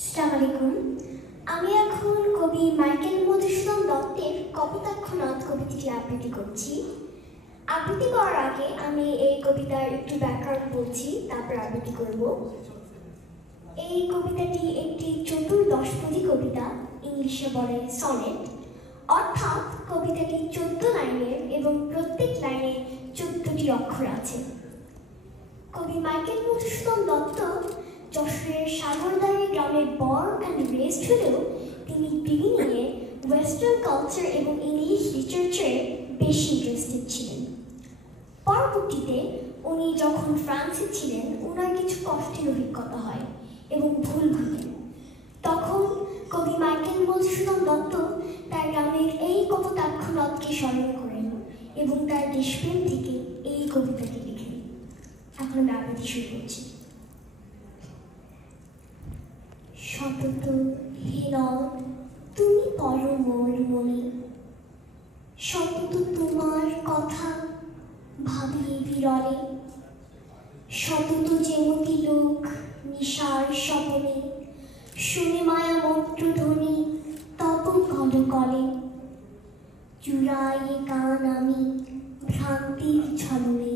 আসসালামু আলাইকুম। আমি এখন কবি মাইকেল মধুসূদন দত্তের কপোতাক্ষ নদ কবিতাটি আবৃত্তি করছি। আবৃত্তি করার আগে আমি এই কবিতার একটু ব্যাকরণ বলছি, তারপর আবৃত্তি করব। এই কবিতাটি একটি চতুর্দশপদী কবিতা, ইংলিশে বলে সনেট। অর্থাৎ কবিতাটি 14 লাইনের এবং প্রত্যেক লাইনে 14টি অক্ষর আছে। কবি মাইকেল মধুসূদন দত্ত যশোরের সাগরদাঁড়ি গ্রামে বর্ন অ্যান্ড রেজড হলেও তিনি বিগিনিংয়ে ওয়েস্টার্ন কালচার এবং ইংলিশ লিটারেচারে বেশি ইন্টারেস্টেড ছিলেন। পরবর্তীতে উনি যখন ফ্রান্সে ছিলেন, ওনার কিছু কষ্টের অভিজ্ঞতা হয় এবং ভুল ভুলেন। তখন কবি মাইকেল মধুসূদন দত্ত তার গ্রামের এই কপোতাক্ষ নদকে স্মরণ করেন এবং তার দেশপ্রেম থেকে এই কবিতাটি লিখেন। এখন আমি আবৃত্তি শুরু করছি। সতত হে নদ, তুমি পড়ো মোর মনে, সতত তোমার কথা ভাবি বিরলে, সতত যেমতি লোক নিশার স্বপনে, শুনে মায়া মন্ত্র ধ্বনি তব কল কলে, চূড়ায়ে গান আমি ভ্রান্তির ছলনে,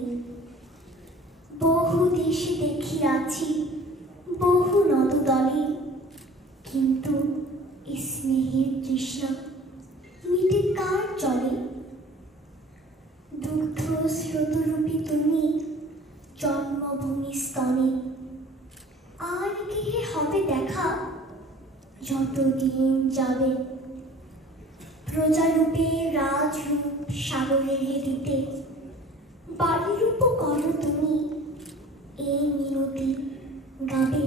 বহু দেশে দেখিয়াছি বহু নদদলে, কিন্তু স্নেহের তৃষ্ণা মিটে কার জলে, দুগ্ধ স্রোতরূপী তুমি জন্মভূমি স্তনে, আর গৃহে হবে দেখা যতদিন যাবে, প্রজারূপে রাজরূপ সাগরের দিতে, বাড়িরূপ করো তুমি এই মিনতি গাবে,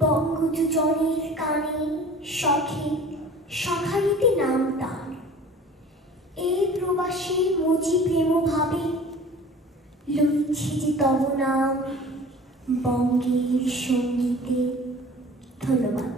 বঙ্গজনের কানে শখে সখারিতে নাম তার, এই প্রবাসে মজি প্রেম ভাবে, লইছি যে তব নাম বঙ্গের সঙ্গীতে। ধন্যবাদ।